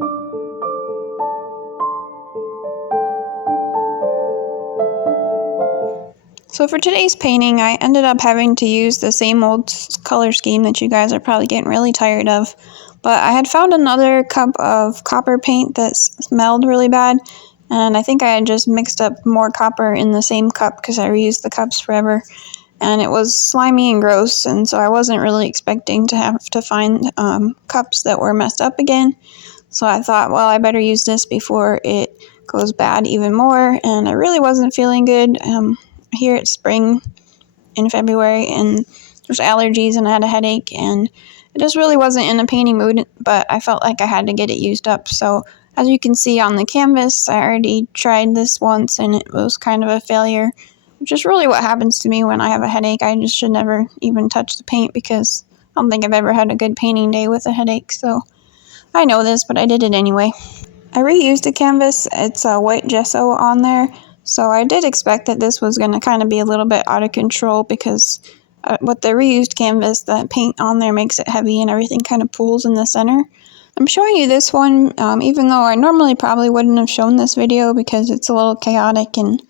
So for today's painting, I ended up having to use the same old color scheme that you guys are probably getting really tired of. But I had found another cup of copper paint that smelled really bad, and I think I had just mixed up more copper in the same cup because I reused the cups forever. And it was slimy and gross, and so I wasn't really expecting to have to find cups that were messed up again. So I thought, well, I better use this before it goes bad even more, and I really wasn't feeling good. Here it's spring in February, and there's allergies, and I had a headache, and I just really wasn't in a painting mood, but I felt like I had to get it used up. So as you can see on the canvas, I already tried this once, and it was kind of a failure, which is really what happens to me when I have a headache. I just should never even touch the paint because I don't think I've ever had a good painting day with a headache. So I know this, but I did it anyway. I reused the canvas. It's a white gesso on there. So I did expect that this was going to kind of be a little bit out of control because with the reused canvas, the paint on there makes it heavy and everything kind of pools in the center. I'm showing you this one, even though I normally probably wouldn't have shown this video because it's a little chaotic and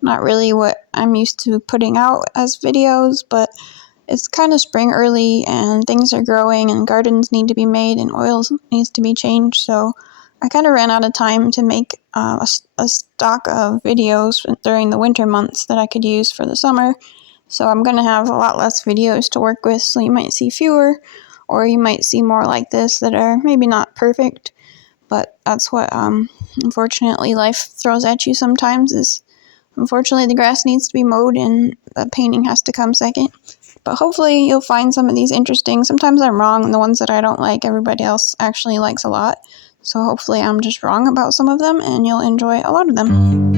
not really what I'm used to putting out as videos, but it's kind of spring early and things are growing and gardens need to be made and oils needs to be changed, so I kind of ran out of time to make a stock of videos during the winter months that I could use for the summer. So I'm going to have a lot less videos to work with, so you might see fewer, or you might see more like this that are maybe not perfect, but that's what unfortunately life throws at you sometimes. Is unfortunately the grass needs to be mowed and the painting has to come second. But hopefully you'll find some of these interesting. Sometimes I'm wrong, and the ones that I don't like, everybody else actually likes a lot. So hopefully I'm just wrong about some of them, and you'll enjoy a lot of them.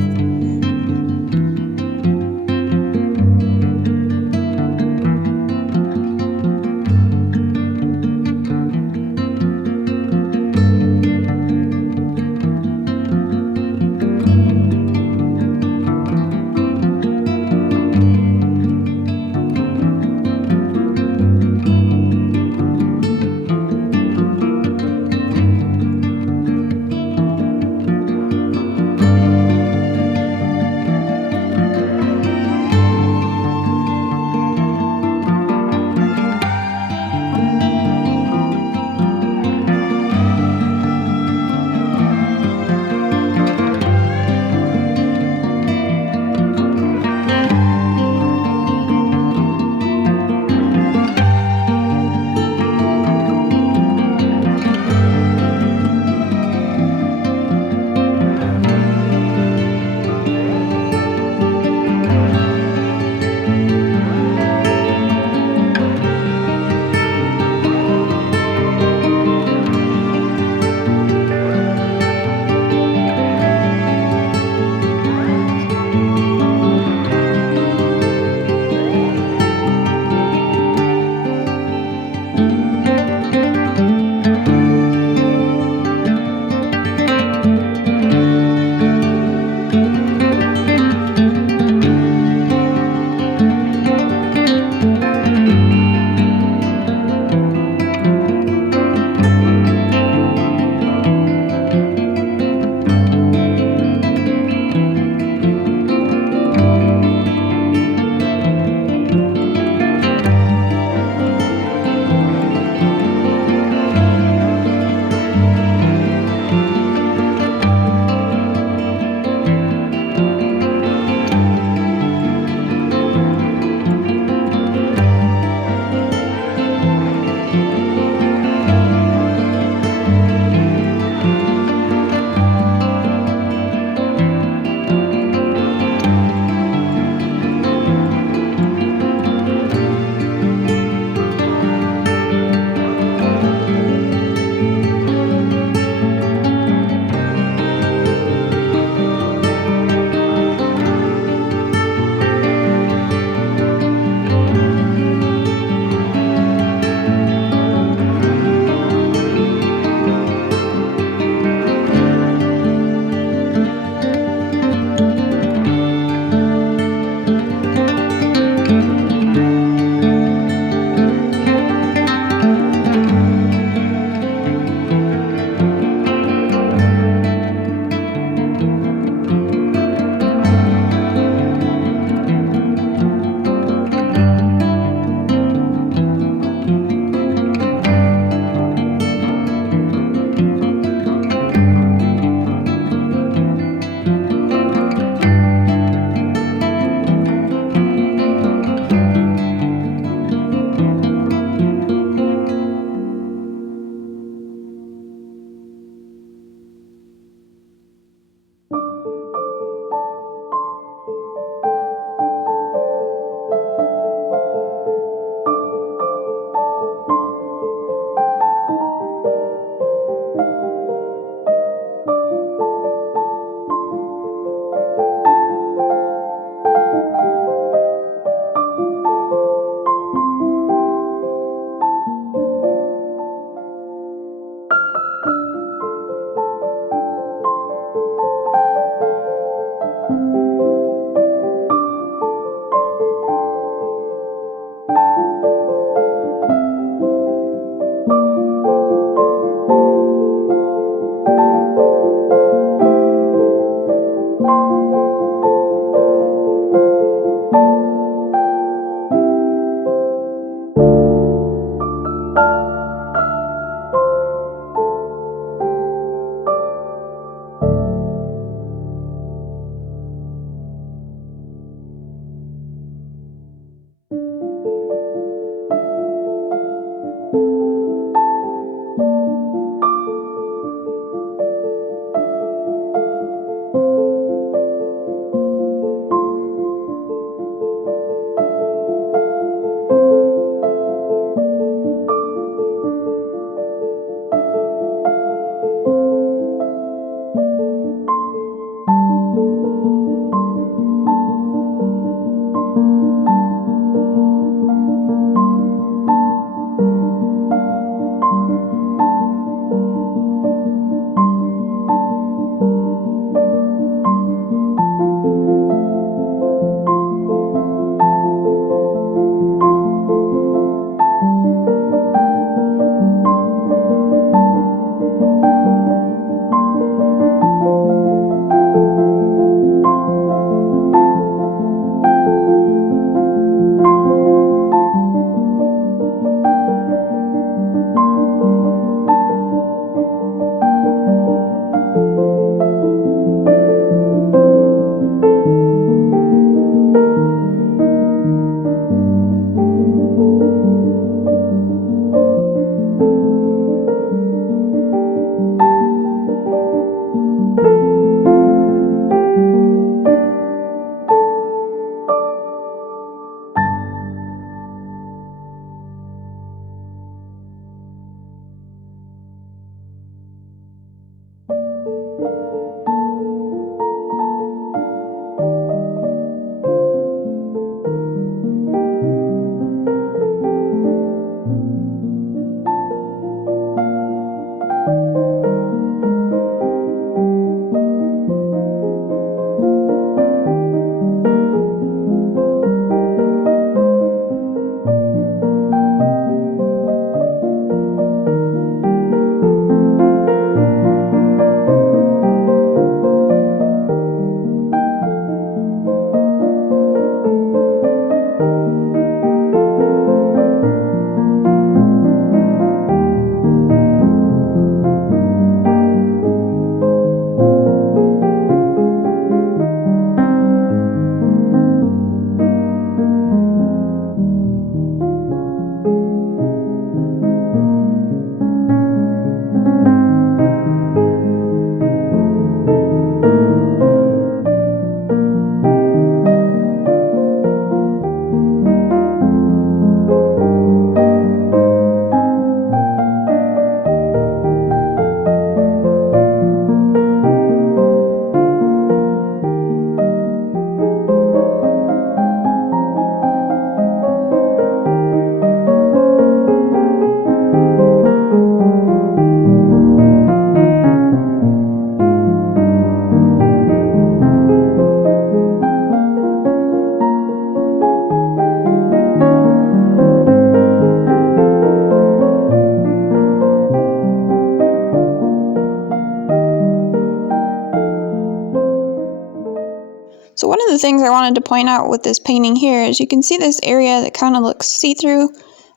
So one of the things I wanted to point out with this painting here is you can see this area that kind of looks see-through.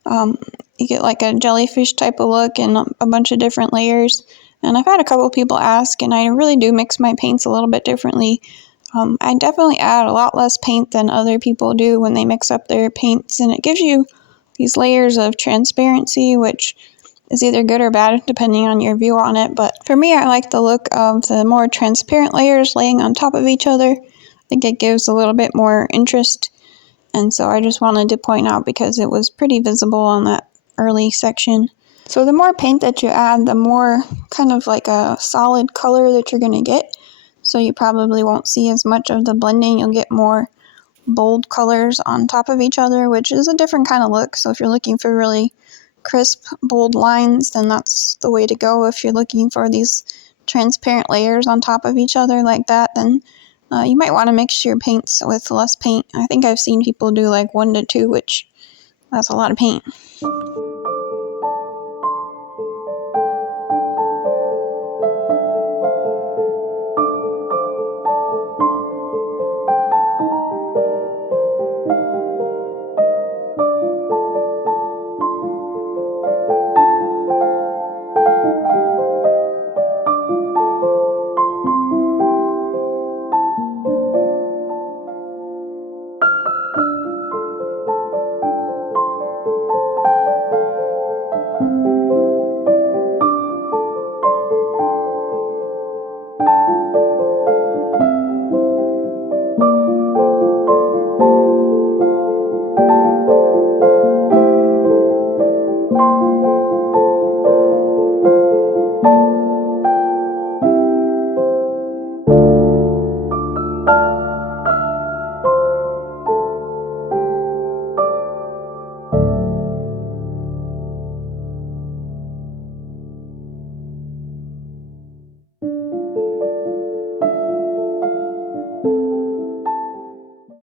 You get like a jellyfish type of look and a bunch of different layers. And I've had a couple people ask, and I really do mix my paints a little bit differently. I definitely add a lot less paint than other people do when they mix up their paints, and it gives you these layers of transparency, which is either good or bad depending on your view on it. But for me, I like the look of the more transparent layers laying on top of each other. I think it gives a little bit more interest, and so I just wanted to point out because it was pretty visible on that early section. So the more paint that you add, the more kind of like a solid color that you're going to get. So you probably won't see as much of the blending. You'll get more bold colors on top of each other, which is a different kind of look. So if you're looking for really crisp, bold lines, then that's the way to go. If you're looking for these transparent layers on top of each other like that, then you might want to mix your paints with less paint. I think I've seen people do like 1 to 2, which that's a lot of paint.